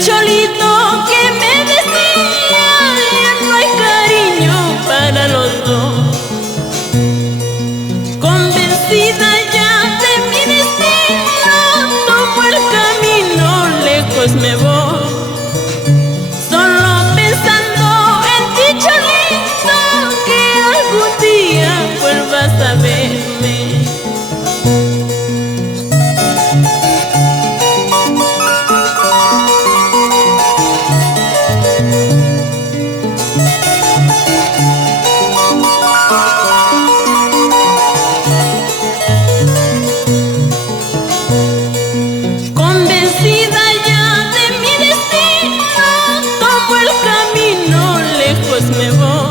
cholito que me decía, ya no hay cariño para los dos. Convencida ya de mi destino, tomo el camino, lejos me voy. Solo pensando en ti, cholito, que algún día vuelvas a verme. Convencida ya de mi destino, tomo el camino, lejos me voy.